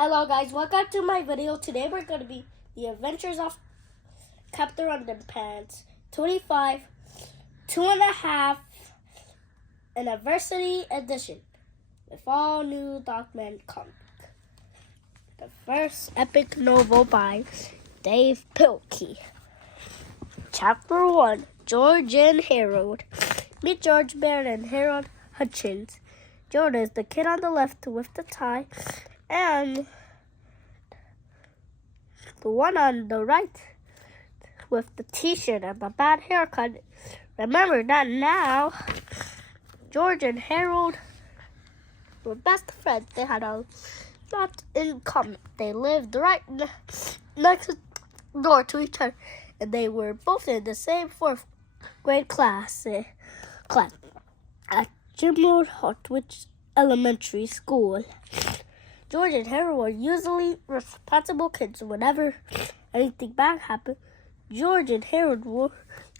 Hello guys, welcome to my video. Today we're going to be the adventures of Captain Underpants 25 2.5 Anniversary Edition with all new Dogman comic. The first epic novel by Dave Pilkey. Chapter 1, George and Harold. Meet George Baird and Harold Hutchins. George is the kid on the left with the tie, and the one on the right with the t-shirt and the bad haircut. Remember that now. George and Harold were best friends. They had a lot in common. They lived right next door to each other, and they were both in the same fourth grade class at Jimmy Hartwich Elementary School. George and Harold were usually responsible kids. Whenever anything bad happened, George and Harold were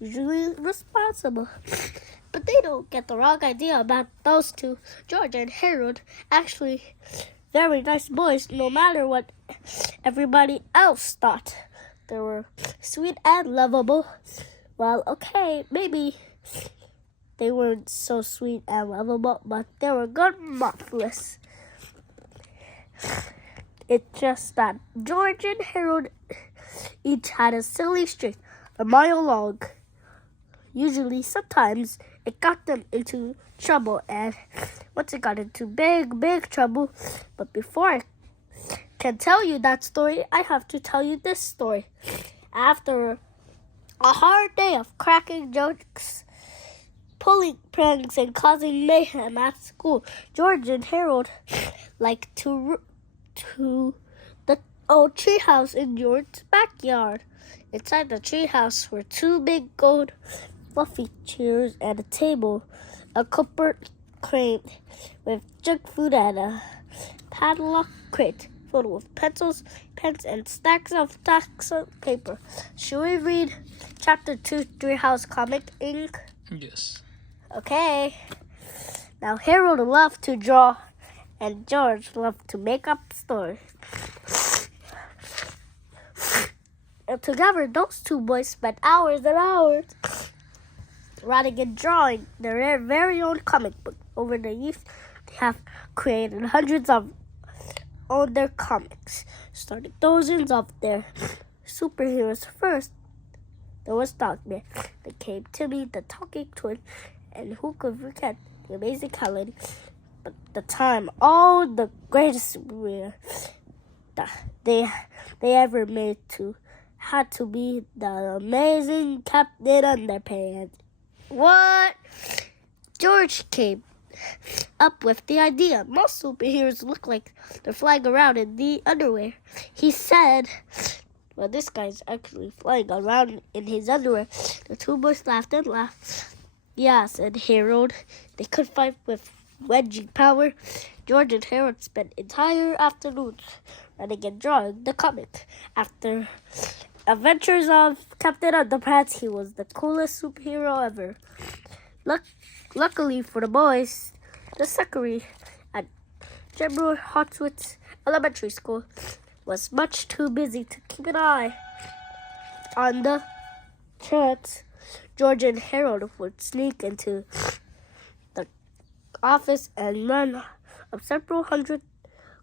usually responsible. But they don't get the wrong idea about those two. George and Harold actually very nice boys, no matter what everybody else thought. They were sweet and lovable. Well, okay, maybe they weren't so sweet and lovable, but they were good marvelous. It's just that George and Harold each had a silly streak, a mile long. Usually, sometimes, it got them into trouble, and once it got into big trouble. But before I can tell you that story, I have to tell you this story. After a hard day of cracking jokes, pulling pranks, and causing mayhem at school, George and Harold liked to the old treehouse in George's backyard. Inside the treehouse were two big gold fluffy chairs and a table, a copper crate with junk food, and a padlock crate filled with pencils, pens, and stacks of paper. Should we read Chapter 2, Treehouse Comic Inc.? Yes. Okay. Now, Harold loved to draw, and George loved to make up stories. And together, those two boys spent hours and hours writing and drawing their very own comic book. Over the years, they have created hundreds of their comics, started dozens of their superheroes. First, there was Dogman. Then came Timmy, the talking twin, and who could forget the amazing Helen? But the time, all the greatest superhero they ever made had to be the amazing Captain Underpants. What? George came up with the idea. Most superheroes look like they're flying around in the underwear. He said, well, this guy's actually flying around in his underwear. The two boys laughed and laughed. Yeah, said Harold. They could fight with wedging power. George and Harold spent entire afternoons writing and drawing the comic. After Adventures of Captain Underpants, he was the coolest superhero ever. Luckily for the boys, the secretary at Jimmy Hartwich Elementary School was much too busy to keep an eye on the chance. George and Harold would sneak into the office and run up several hundred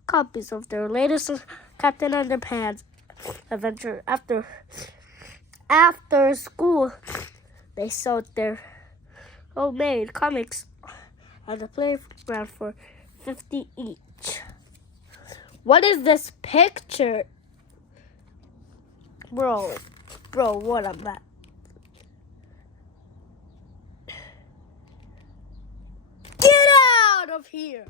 copies of their latest Captain Underpants adventure. After school, they sold their homemade comics at the playground for $50 each. What is this picture? Bro, what am I? Get out of here!